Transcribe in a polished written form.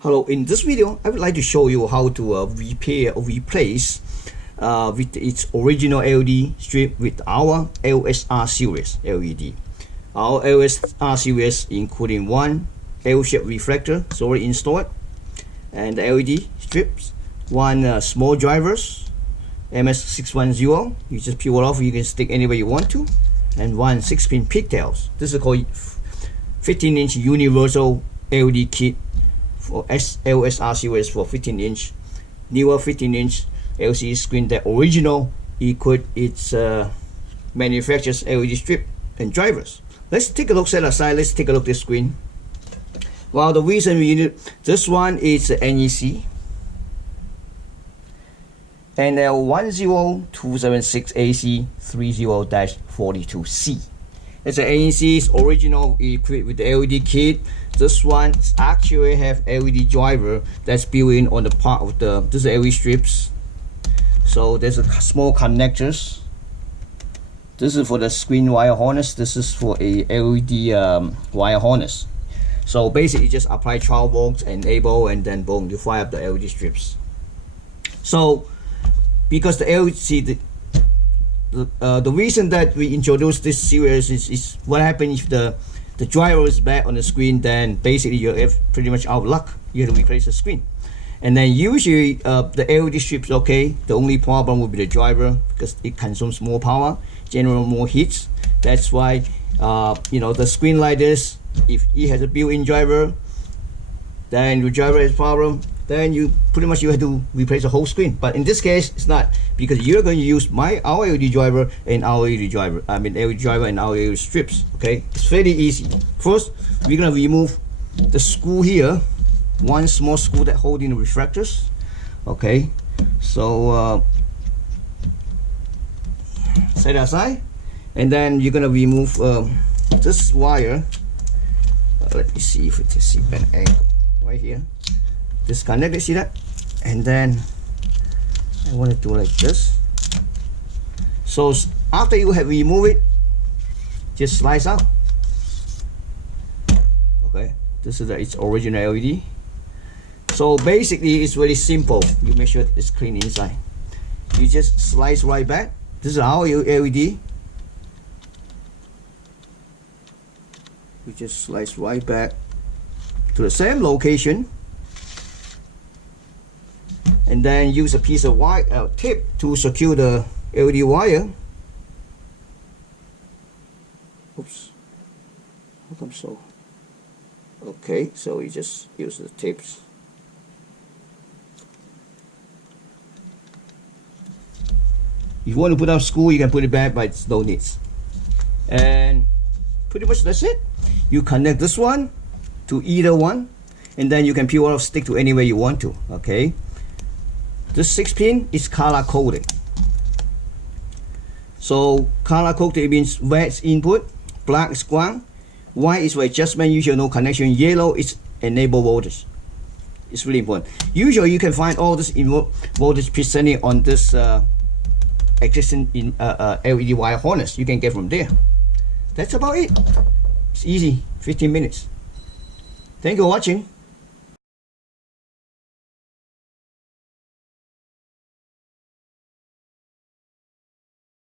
Hello, in this video I would like to show you how to repair or replace with its original LED strip with our LSR series LED. Our LSR series including one L-shaped reflector is already installed, and the LED strips, one small drivers MS610, you just peel it off, you can stick anywhere you want to, and one 6-pin pigtails. This is called 15-inch universal LED kit for LSR series for 15-inch, newer 15-inch LCD screen that original equipped its manufacturer's LED strip and drivers. Let's take a look, set aside, let's take a look at this screen. Well, the reason we need this one is NEC NL10276AC30-42C. It's an NEC's original equipped with the LED kit. This one actually have LED driver that's built in on the part of the LED strips. So there's a small connectors. This is for the screen wire harness. This is for a LED wire harness. So basically, just apply 12 volts, enable, and then boom, you fire up the LED strips. So because the LED, the reason that we introduced this series is what happens if the driver is back on the screen, then basically you're pretty much out of luck. You have to replace the screen. And then usually the LED strips okay. The only problem will be the driver because it consumes more power, generate more heat. That's why you know, the screen like this, if it has a built-in driver, then your driver has problem, then you pretty much you have to replace the whole screen. But in this case, it's not, because you're going to use our LED driver and our LED driver. I mean LED driver and our LED strips. Okay, it's very easy. First, we're gonna remove the screw here, one small screw that holding the reflectors. Okay, so set it aside, and then you're gonna remove this wire. Let me see if we can see an angle right here. Disconnect it, see that? And then I want to do like this. So after you have removed it, just slice out. Okay, this is its original LED. So basically, it's very simple. You make sure it's clean inside. You just slice right back. This is our LED. You just slice right back to the same location, and then use a piece of wire tape to secure the LED wire. Oops, how come so? Okay, so you just use the tapes. If you want to put out screw, you can put it back, but it's no needs. And pretty much that's it. You connect this one to either one, and then you can peel off, stick to anywhere you want to. Okay, this 6-pin is color coded. So color coded means red is input, black is ground, white is for adjustment, usually no connection, yellow is enable voltage. It's really important. Usually you can find all this voltage presented on this existing LED wire harness. You can get from there. That's about it. It's easy, 15 minutes. Thank you for watching.